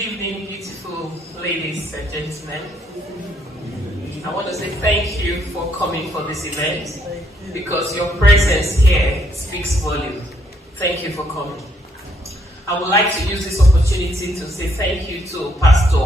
evening, beautiful ladies and gentlemen. I want to say thank you for coming for this event because your presence here speaks volume. Thank you for coming. I would like to use this opportunity to say thank you to Pastor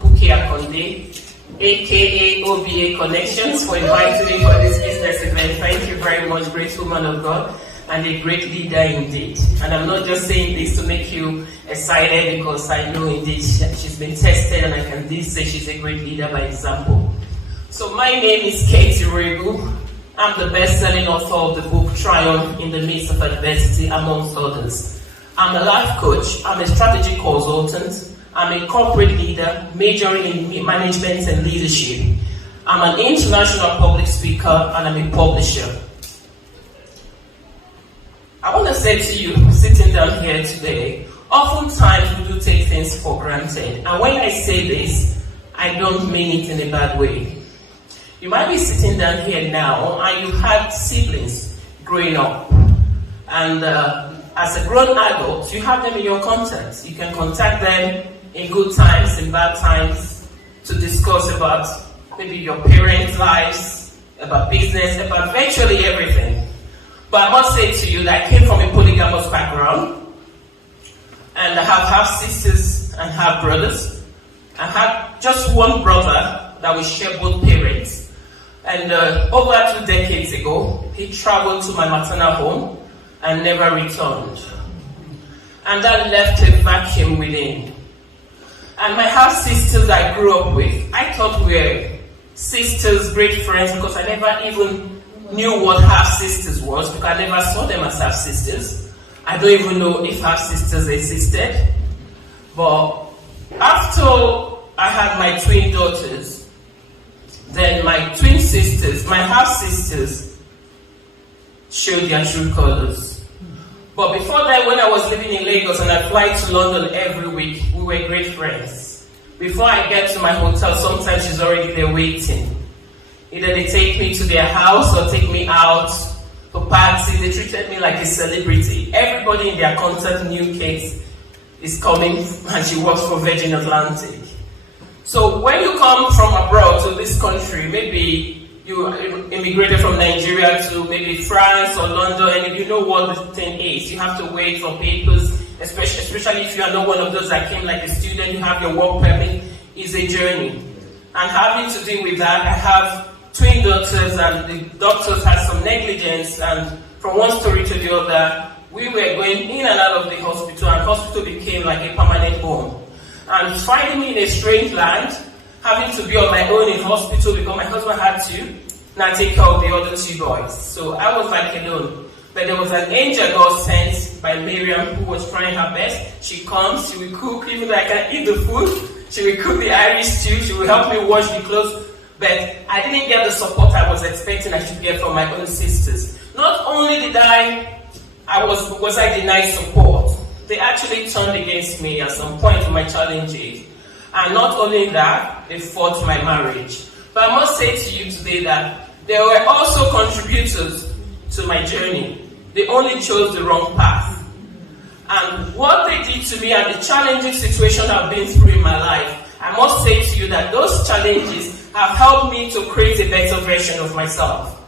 Buki Akonde, aka OBA Connections, for inviting me for this business event. Thank you very much, great woman of God, and a great leader indeed. And I'm not just saying this to make you excited because I know indeed she's been tested and I can indeed say she's a great leader by example. So my name is Kate Iroegbu. I'm the best-selling author of the book Triumph in the Midst of Adversity, amongst others. I'm a life coach, I'm a strategy consultant, I'm a corporate leader majoring in management and leadership. I'm an international public speaker and I'm a publisher. I want to say to you, sitting down here today, oftentimes we do take things for granted. And when I say this, I don't mean it in a bad way. You might be sitting down here now and you had siblings growing up. And as a grown adult, you have them in your contacts. You can contact them in good times, in bad times, to discuss about maybe your parents' lives, about business, about virtually everything. But I must say to you that I came from a polygamous background, and I have half sisters and half brothers. I have just one brother that we share both parents. And over 2 decades ago, he traveled to my maternal home and never returned. And that left a vacuum within. And my half sisters I grew up with, I thought we were sisters, great friends, because I never even knew what half-sisters was, because I never saw them as half-sisters. I don't even know if half-sisters existed. But after I had my twin daughters, then my twin sisters, my half-sisters, showed their true colors. But before that, when I was living in Lagos and I fly to London every week, we were great friends. Before I get to my hotel, sometimes she's already there waiting. Either they take me to their house or take me out to party. They treated me like a celebrity. Everybody in their contact knew Kate is coming and she works for Virgin Atlantic. So when you come from abroad to this country, maybe you immigrated from Nigeria to maybe France or London, and you know what the thing is. You have to wait for papers, especially if you are not one of those that came like a student, you have your work permit, is a journey. And having to deal with that, I have twin daughters, and the doctors had some negligence, and from one story to the other, we were going in and out of the hospital, and hospital became like a permanent home. And finding me in a strange land, having to be on my own in hospital because my husband had to now take care of the other 2 boys. So I was like alone. But there was an angel God sent by Miriam who was trying her best. She comes, she will cook, even though I can't eat the food, she will cook the Irish stew, she will help me wash the clothes. But I didn't get the support I was expecting I should get from my own sisters. Not only did was I denied support, they actually turned against me at some point in my challenges. And not only that, they fought my marriage. But I must say to you today that there were also contributors to my journey. They only chose the wrong path. And what they did to me and the challenging situation I've been through in my life, I must say to you that those challenges have helped me to create a better version of myself.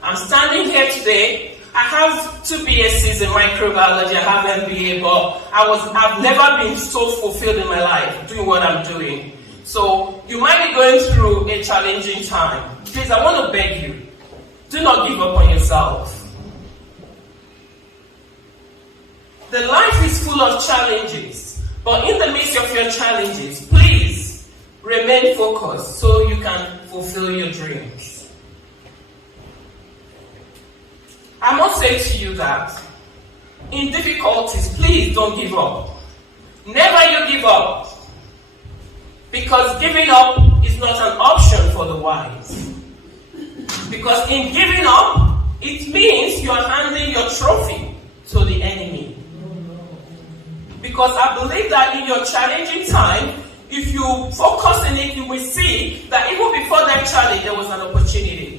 I'm standing here today. I have 2 BScs in microbiology, I have MBA, but I've never been so fulfilled in my life doing what I'm doing. So you might be going through a challenging time. Please, I want to beg you, do not give up on yourself. The life is full of challenges, but in the midst of your challenges, please remain focused so you can fulfill your dreams. I must say to you that in difficulties, please don't give up. Never you give up. Because giving up is not an option for the wise. Because in giving up, it means you are handing your trophy to the enemy. Because I believe that in your challenging time, if you focus on it, you will see that even before that challenge, there was an opportunity.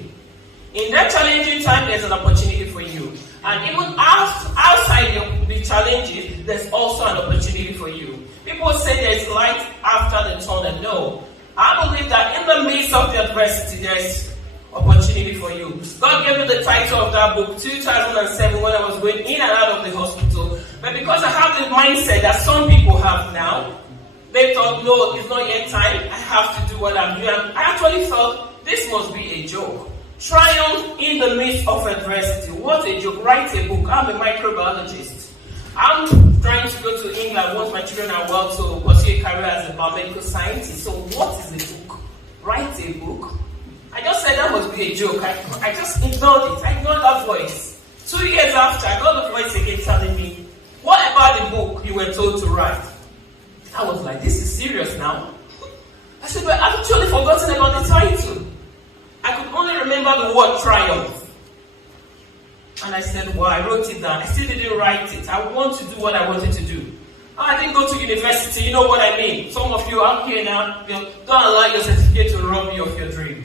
In that challenging time, there's an opportunity for you. And even outside the challenges, there's also an opportunity for you. People say there's light after the tunnel. No. I believe that in the midst of the adversity, there's opportunity for you. God gave me the title of that book 2007 when I was going in and out of the hospital. But because I have the mindset that some people have now, they thought, no, it's not yet time. I have to do what I'm doing. I actually thought this must be a joke. Triumph in the midst of adversity. What a joke. Write a book. I'm a microbiologist. I'm trying to go to England once my children are well to pursue a career as a biomedical scientist. So what is a book? Write a book. I just said that must be a joke. I just ignored it. I ignored that voice. 2 years after, I got the voice again telling me, what about the book you were told to write? I was like, this is serious now. I said, well, I've actually forgotten about the title. I could only remember the word triumph. And I said, well, I wrote it down. I still didn't write it. I want to do what I wanted to do. I didn't go to university, you know what I mean. Some of you out here now, don't allow your certificate to rob you of your dream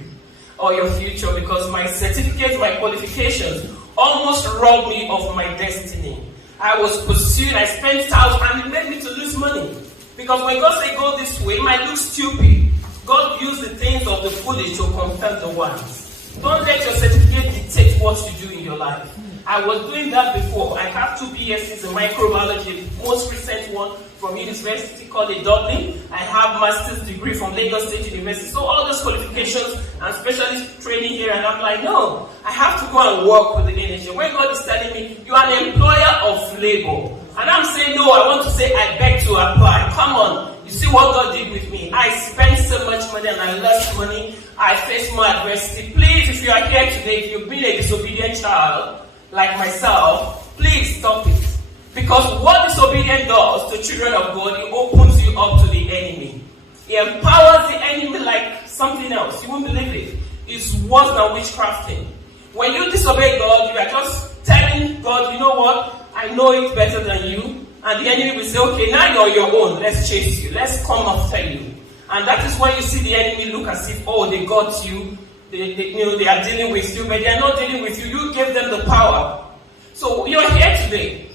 or your future, because my certificates, my qualifications almost robbed me of my destiny. I was pursued, I spent thousands, and it made me to lose money. Because when God said go this way, it might look stupid. God used the things of the foolish to confirm the ones. Don't let your certificate dictate what you do in your life. I was doing that before. I have 2 BScs in microbiology, most recent one from University College Dublin. I have master's degree from Lagos State University. So all those qualifications and specialist training here, and I'm like, no, I have to go and work with the NHS. When God is telling me, you are an employer of labor. And I'm saying, no, I want to say, I beg to apply. Come on. You see what God did with me. I spent so much money and I lost money. I faced more adversity. Please, if you are here today, if you've been a disobedient child, like myself, please stop it. Because what disobedience does to children of God, it opens you up to the enemy. It empowers the enemy like something else. You won't believe it. It's worse than witchcrafting. When you disobey God, you are just telling God, you know what? I know it better than you. And the enemy will say, okay, now you're your own. Let's chase you. Let's come after you. And that is when you see the enemy look as if, oh, they got you. They are dealing with you, but they are not dealing with you. You gave them the power. So you're here today.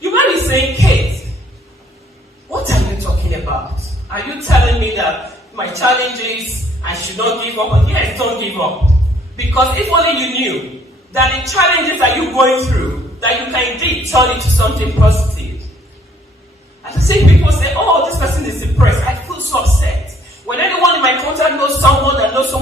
You might be saying, Kate, what are you talking about? Are you telling me that my challenge is I should not give up? And yes, don't give up. Because if only you knew that the challenges that you're going through, that you can indeed turn into something positive. I see people say, oh, this person is depressed. I feel so upset. When anyone in my contact knows someone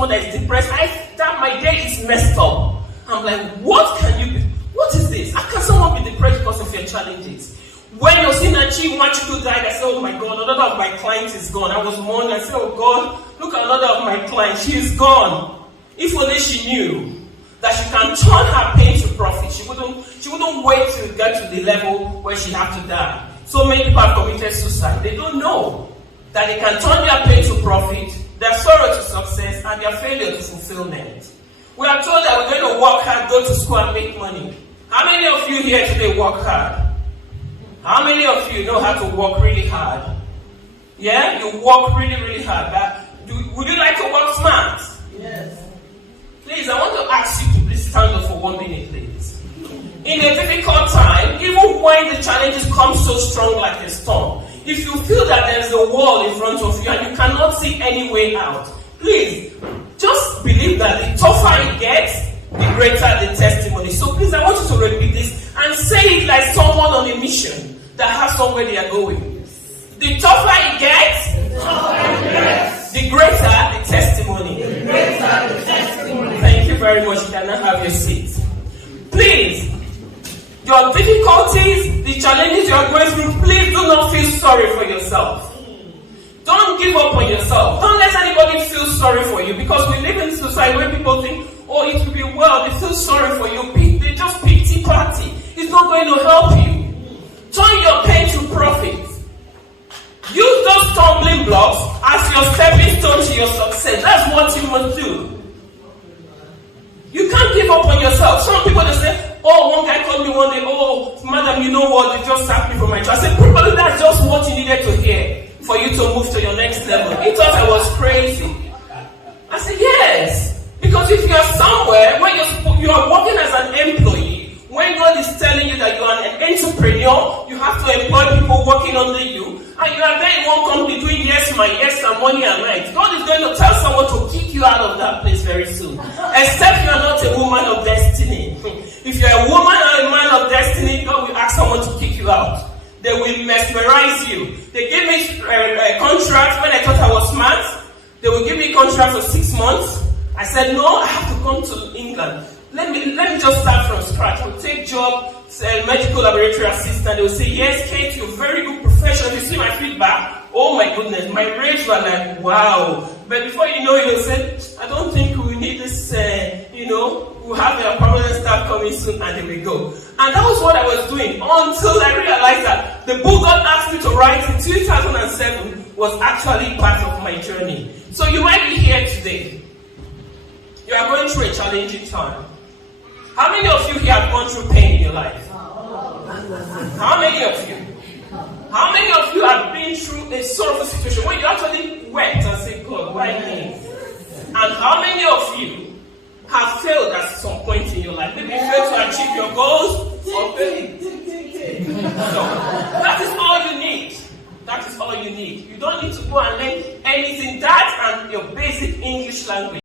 that is depressed, that my day is messed up. I'm like, what can you be? What is this? How can someone be depressed because of your challenges? When you're seeing a chief, one child died, I said, oh my God, another of my clients is gone. I was mourning. I said, oh God, look at another of my clients. She's gone. If only she knew that she can turn her pain to profit. She wouldn't wait to get to the level where she had to die. So many people have committed suicide. They don't know that they can turn their pain to profit, their sorrow to success, and their failure to fulfillment. We are told that we're going to work hard, go to school, and make money. How many of you here today work hard? How many of you know how to work really hard? Yeah? You work really, really hard. Would you like to work smart? Yes. Please, I want to ask you to please stand up for 1 minute, please. In a difficult time, even when the challenges come so strong like a storm, if you feel that there's a wall in front of you and you cannot see any way out, please, just believe that the tougher it gets, the greater the testimony. So please, I want you to repeat this and say it like someone on a mission that has somewhere they are going. The tougher it gets, the greater the testimony. Thank you very much. You can now have your seat. Please, your difficulties, the challenges you are going through, please do not feel sorry for yourself. Don't give up on yourself. Don't let anybody feel sorry for you, because we live in a society where people think, oh, it will be well, they feel sorry for you. They just pity party. It's not going to help you. Turn your pain to profit. Use those stumbling blocks as your stepping stone to your success. That's what you must do. You can't give up on yourself. Some people, they say, oh, one guy called me one day, oh, madam, you know what, they just sacked me from my job. I said, probably that's just what you needed to hear for you to move to your next level. He thought I was crazy. I said, yes. Because if you are somewhere where you are working as an employee, When God is telling you that you are an entrepreneur, you have to employ people working under you, and you are there in one company doing yes and money and night. God is going to tell someone to kick you out of that place very soon. Except you are not a woman of destiny. If you are a woman or a man of destiny, God will ask someone to kick you out. They will mesmerize you. They gave me a contract when I thought I was smart. They will give me a contract for 6 months. I said, no, I have to come to England. Let me just start from scratch. I'll take job, medical laboratory assistant. They will say, yes, Kate, you're a very good professional. You see my feedback? Oh my goodness, my grades were like, wow. But before you know it, you'll say, I don't think we need this, we'll have a permanent staff coming soon, and there we go. And that was what I was doing until I realized that the book God asked me to write in 2007 was actually part of my journey. So you might be here today. You are going through a challenging time. How many of you here have gone through pain in your life? How many of you? How many of you have been through a sorrowful situation where you actually wept and said, God, why me? And how many of you have failed at some point in your life? Maybe you failed to achieve your goals or failed. So, that is all you need. That is all you need. You don't need to go and learn anything. That and your basic English language.